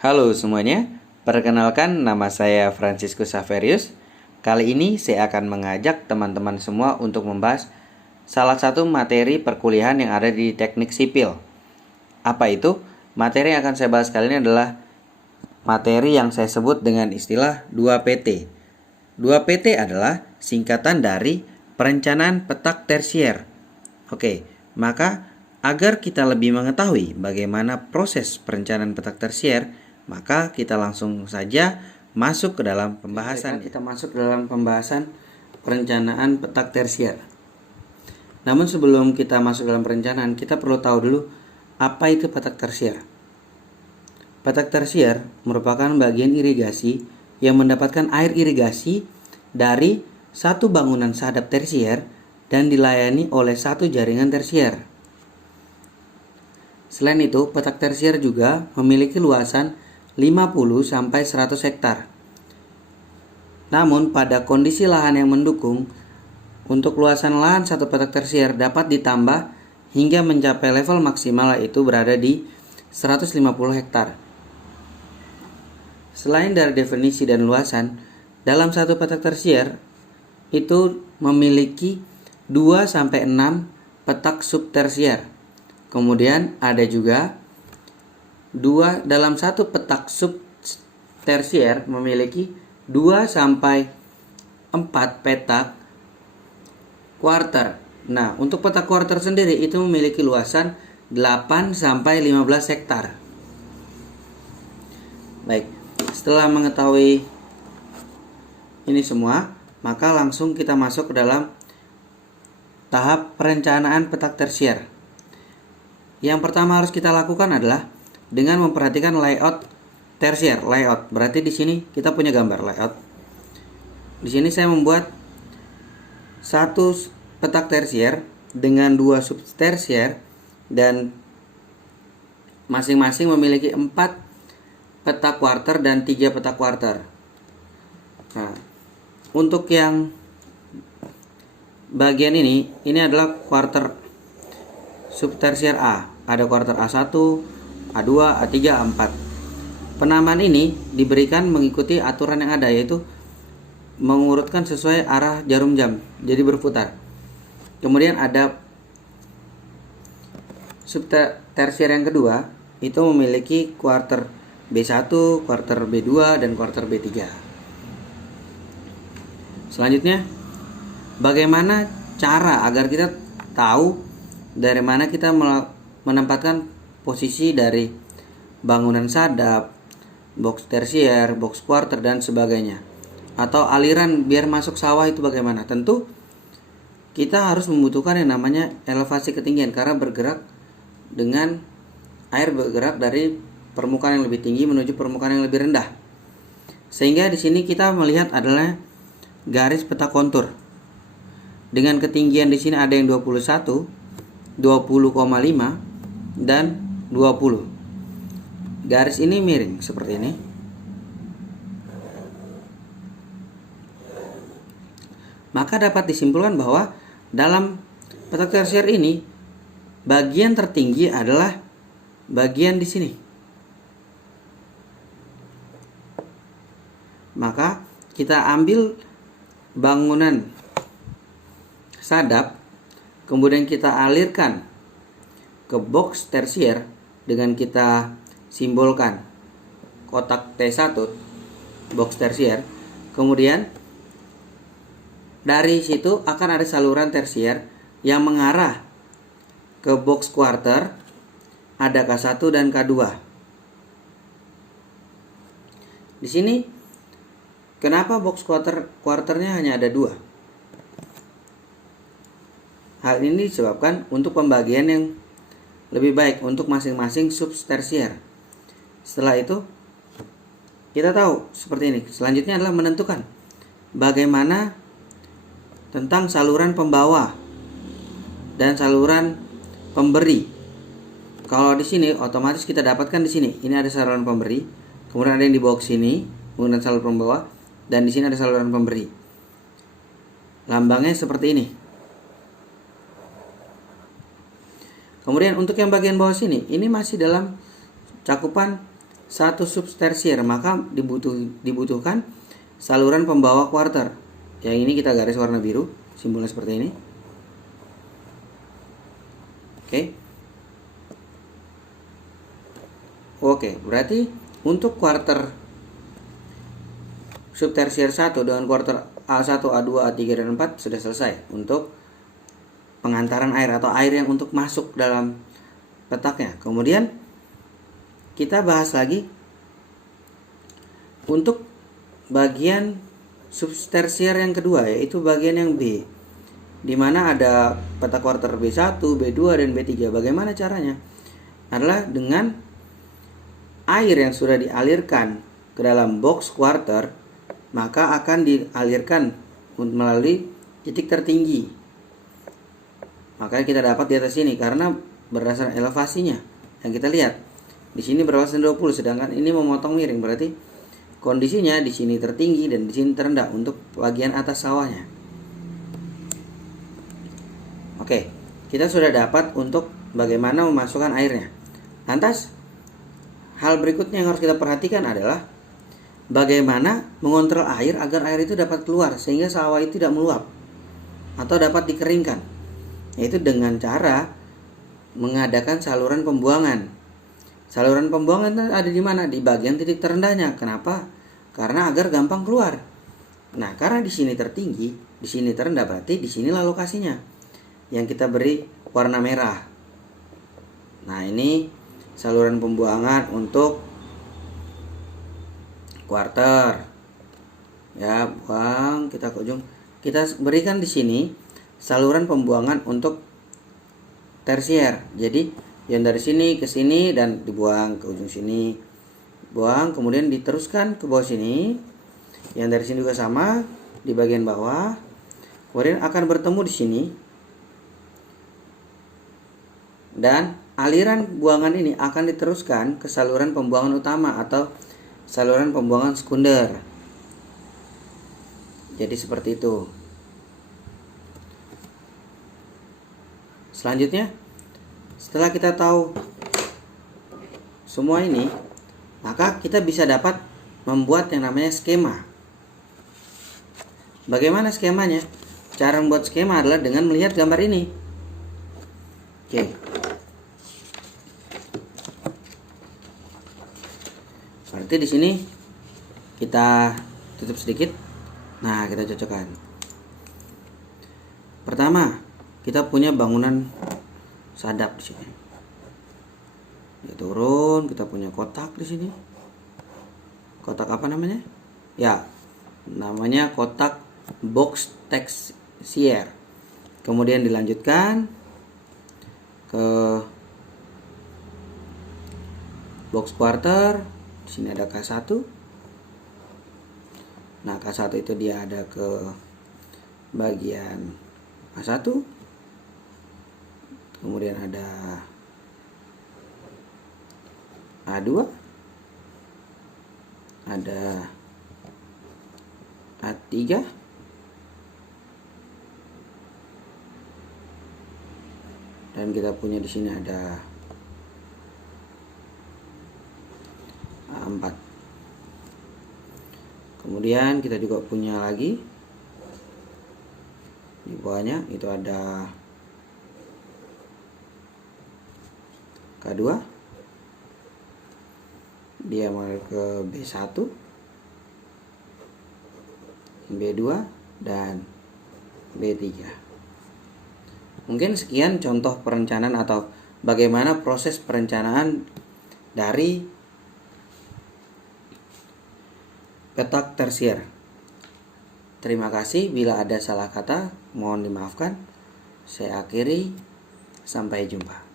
Halo semuanya, perkenalkan nama saya Franciscus Saverius. Kali ini saya akan mengajak teman-teman semua untuk membahas salah satu materi perkuliahan yang ada di teknik sipil. Apa itu? Materi yang akan saya bahas kali ini adalah materi yang saya sebut dengan istilah 2PT. 2PT adalah singkatan dari perencanaan petak tersier. Oke, maka agar kita lebih mengetahui bagaimana proses perencanaan petak tersier, maka kita langsung saja masuk ke dalam pembahasan. Kita masuk ke dalam pembahasan perencanaan petak tersier. Namun sebelum kita masuk dalam perencanaan, kita perlu tahu dulu apa itu petak tersier. Petak tersier merupakan bagian irigasi yang mendapatkan air irigasi dari satu bangunan sadap tersier dan dilayani oleh satu jaringan tersier. Selain itu, petak tersier juga memiliki luasan 50-100 hektar. Namun, pada kondisi lahan yang mendukung, untuk luasan lahan satu petak tersier dapat ditambah hingga mencapai level maksimal, yaitu berada di 150 hektar. Selain dari definisi dan luasan, dalam satu petak tersier itu memiliki 2-6 petak subtersier. Kemudian ada juga dalam satu petak subtersier memiliki 2-4 petak quarter. Nah, untuk petak quarter sendiri itu memiliki luasan 8-15 hektar. Baik, setelah mengetahui ini semua, maka langsung kita masuk ke dalam tahap perencanaan petak tersier. Yang pertama harus kita lakukan adalah dengan memperhatikan layout tersier. Layout berarti di sini kita punya gambar layout. Di sini saya membuat satu petak tersier dengan 2 subtersier dan masing-masing memiliki 4 petak quarter dan 3 petak quarter. Nah, untuk yang bagian ini adalah quarter subtersier A. Ada quarter A1, A2, A3, A4. Penamaan ini diberikan mengikuti aturan yang ada, yaitu mengurutkan sesuai arah jarum jam, jadi berputar. Kemudian ada subtersier yang kedua, itu memiliki quarter B1, quarter B2, dan quarter B3. Selanjutnya, bagaimana cara agar kita tahu dari mana kita menempatkan posisi dari bangunan sadap, box tersier, box quarter, dan sebagainya. Atau aliran biar masuk sawah itu bagaimana? Tentu kita harus membutuhkan yang namanya elevasi ketinggian, karena bergerak dengan air bergerak dari permukaan yang lebih tinggi menuju permukaan yang lebih rendah. Sehingga di sini kita melihat adalah garis peta kontur. Dengan ketinggian di sini ada yang 21, 20,5 dan 20. Garis ini miring seperti ini. Maka dapat disimpulkan bahwa dalam petak tersier ini bagian tertinggi adalah bagian di sini. Maka kita ambil bangunan sadap, kemudian kita alirkan ke box tersier dengan kita simbolkan kotak T1 box tersier. Kemudian dari situ akan ada saluran tersier yang mengarah ke box quarter, ada K1 dan K2. Di sini kenapa box quarternya hanya ada 2? Hal ini disebabkan untuk pembagian yang lebih baik untuk masing-masing subtersier. Setelah itu kita tahu seperti ini. Selanjutnya adalah menentukan bagaimana tentang saluran pembawa dan saluran pemberi. Kalau di sini otomatis kita dapatkan di sini. Ini ada saluran pemberi, kemudian ada yang di bawah sini menggunakan saluran pembawa, dan di sini ada saluran pemberi. Lambangnya seperti ini. Kemudian untuk yang bagian bawah sini, ini masih dalam cakupan satu subtersier, maka dibutuhkan saluran pembawa kuarter. Yang ini kita garis warna biru, simbolnya seperti ini. Oke, berarti untuk kuarter subtersier 1 dengan kuarter A1, A2, A3, dan 4 sudah selesai untuk pengantaran air atau air yang untuk masuk dalam petaknya. Kemudian kita bahas lagi untuk bagian subtersier yang kedua, yaitu bagian yang B, di mana ada petak kuarter B1, B2, dan B3. Bagaimana caranya? Adalah dengan air yang sudah dialirkan ke dalam box kuarter, maka akan dialirkan melalui titik tertinggi. Makanya kita dapat di atas sini karena berdasarkan elevasinya yang kita lihat. Di sini berwawasan 20, sedangkan ini memotong miring, berarti kondisinya di sini tertinggi dan di sini terendah untuk bagian atas sawahnya. Oke, kita sudah dapat untuk bagaimana memasukkan airnya. Lantas, hal berikutnya yang harus kita perhatikan adalah bagaimana mengontrol air agar air itu dapat keluar sehingga sawah itu tidak meluap atau dapat dikeringkan, yaitu dengan cara mengadakan saluran pembuangan. Saluran pembuangan itu ada di mana? Di bagian titik terendahnya. Kenapa? Karena agar gampang keluar. Nah, karena di sini tertinggi, di sini terendah, berarti di sinilah lokasinya yang kita beri warna merah. Nah, ini saluran pembuangan untuk kuarter. Ya, buang kita ke ujung. Kita berikan di sini saluran pembuangan untuk tersier. Jadi yang dari sini ke sini dan dibuang ke ujung sini, buang, kemudian diteruskan ke bawah sini. Yang dari sini juga sama, di bagian bawah, kemudian akan bertemu di sini, dan aliran buangan ini akan diteruskan ke saluran pembuangan utama atau saluran pembuangan sekunder. Jadi seperti itu. Selanjutnya, setelah kita tahu semua ini, maka kita bisa dapat membuat yang namanya skema. Bagaimana skemanya? Cara membuat skema adalah dengan melihat gambar ini. Oke. Berarti di sini kita tutup sedikit. Nah, kita cocokkan. Pertama, kita punya bangunan sadap di sini. Ya, turun, kita punya kotak di sini. Kotak apa namanya? Ya, namanya kotak box tersier. Kemudian dilanjutkan ke box quarter. Di sini ada K1. Nah, K1 itu dia ada ke bagian A1. Kemudian ada A2, ada A3, dan kita punya di sini ada A4. Kemudian kita juga punya lagi di bawahnya itu ada K2, dia mengalir ke B1, B2, dan B3. Mungkin sekian contoh perencanaan atau bagaimana proses perencanaan dari petak tersier. Terima kasih, bila ada salah kata mohon dimaafkan. Saya akhiri, sampai jumpa.